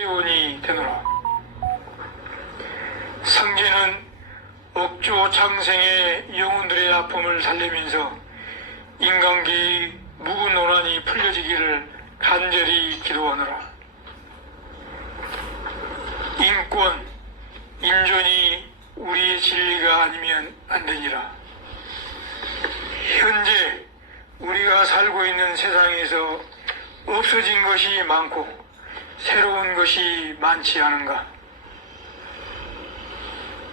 예원이 되노라. 성계는 억조 창생의 영혼들의 아픔을 살리면서 인간계의 묵은 논란이 풀려지기를 간절히 기도하노라. 인권, 인존이 우리의 진리가 아니면 안 되니라. 현재 우리가 살고 있는 세상에서 없어진 것이 많고 새로운 것이 많지 않은가?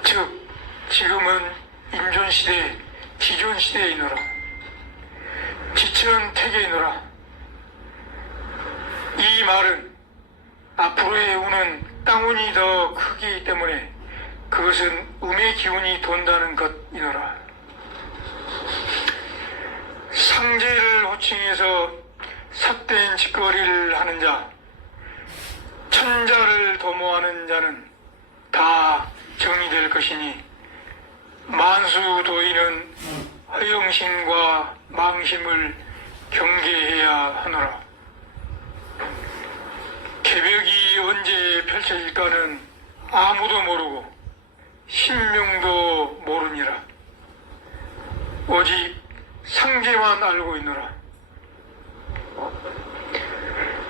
즉, 지금은 인존시대, 기존시대이노라. 지천 태계이노라. 이 말은 앞으로의 운은 땅운이 더 크기 때문에 그것은 음의 기운이 돈다는 것이노라. 상제를 호칭해서 삭된 짓거리를 하는 자, 천자를 도모하는 자는 다 정의될 것이니 만수도인은 허영심과 망심을 경계해야 하노라. 개벽이 언제 펼쳐질까는 아무도 모르고 신명도 모르니라. 오직 상제만 알고 있노라.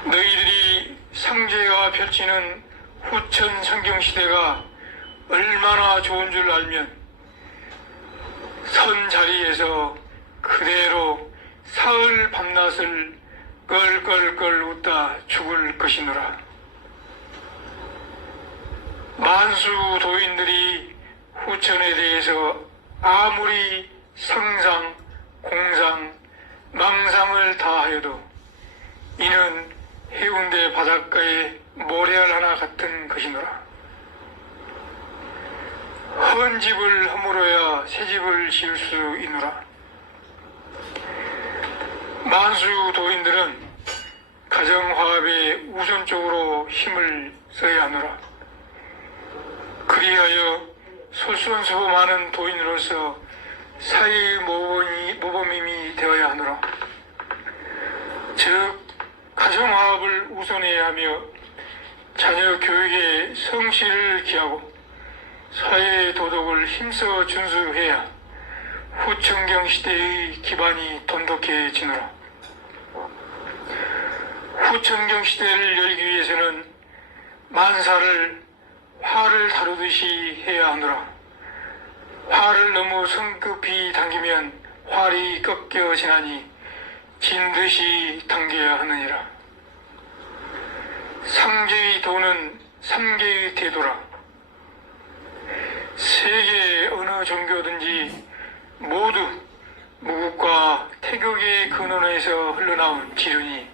너희들이 상제가 펼치는 후천 성경 시대가 얼마나 좋은 줄 알면 선 자리에서 그대로 사흘 밤낮을 껄껄껄 웃다 죽을 것이노라. 만수 도인들이 후천에 대해서 아무리 상상, 공상, 망상을 다하여도 이는 해운대 바닷가의 모래알 하나 같은 것이노라. 헌 집을 허물어야 새 집을 지을 수 있노라. 만수 도인들은 가정화합에 우선적으로 힘을 써야 하노라. 그리하여 솔선수범 많은 도인으로서 사회의 모범이, 모범임이 되어야 하노라. 즉, 가정화합을 우선해야 하며 자녀 교육에 성실을 기하고 사회의 도덕을 힘써 준수해야 후천경 시대의 기반이 돈독해지노라. 후천경 시대를 열기 위해서는 만사를 화를 다루듯이 해야 하노라. 화를 너무 성급히 당기면 활이 꺾여 지나니 진 듯이 당겨야 하느니라. 상계의 도는 삼계의 태도라. 세계 어느 종교든지 모두 무국과 태극의 근원에서 흘러나온 지륜이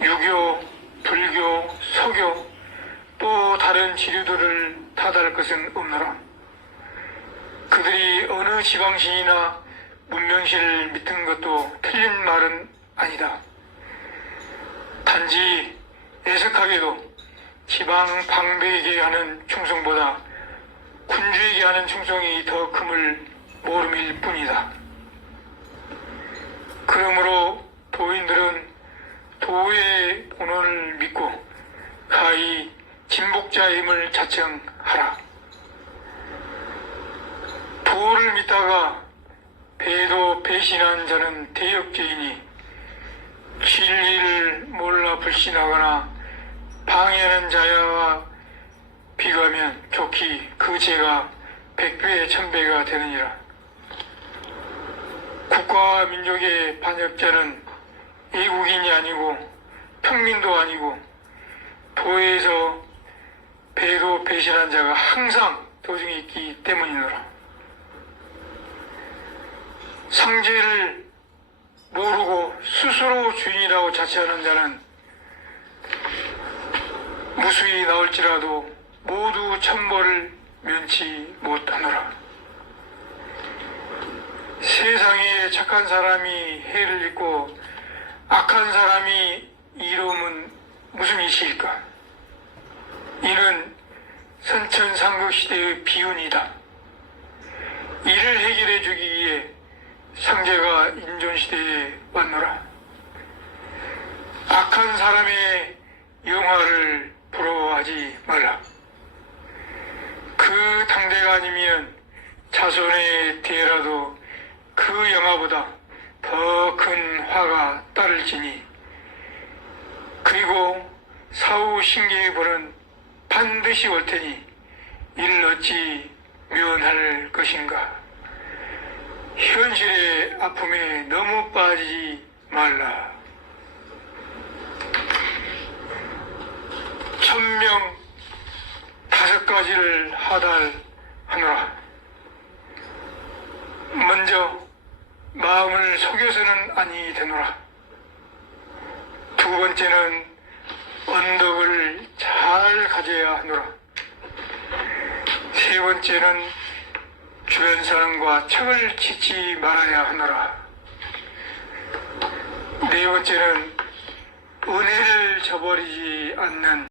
유교, 불교, 서교 또 다른 지류들을 다달 것은 없노라. 그들이 어느 지방신이나 문명신을 믿은 것도 틀린 말은 아니다. 단지 애석하게도 지방 방백에게 하는 충성보다 군주에게 하는 충성이 더 금을 모름일 뿐이다. 그러므로 도인들은 도의 본원을 믿고 가히 진복자의 힘을 자청하라. 도를 믿다가 배도 배신한 자는 대역죄이니 진리를 몰라 불신하거나 방해하는 자와 비교하면 좋기 그 죄가 백배 천배가 되느니라. 국가와 민족의 반역자는 애국인이 아니고 평민도 아니고 도에서 배도 배신한 자가 항상 도중에 있기 때문이노라. 상제를 모르고 스스로 주인이라고 자처하는 자는 무수히 나올지라도 모두 천벌을 면치 못하노라. 세상에 착한 사람이 해를 입고 악한 사람이 이로움은 무슨 이시일까? 이는 선천상국 시대의 비운이다. 이를 해결해 주기 위해 상제가 인존시대에 왔노라. 악한 사람의 영화를 보러 당대하지 말라. 그 당대가 아니면 자손의 뒤에라도 그 영화보다 더 큰 화가 따를지니. 그리고 사후 신기의 벌은 반드시 올 테니 이를 어찌 면할 것인가. 현실의 아픔에 너무 빠지지 말라. 천명 가지를 하달하노라 먼저 마음을 속여서는 아니 되노라. 두 번째는 언덕을 잘 가져야 하노라. 세 번째는 주변 사람과 척을 짓지 말아야 하노라. 네 번째는 은혜를 저버리지 않는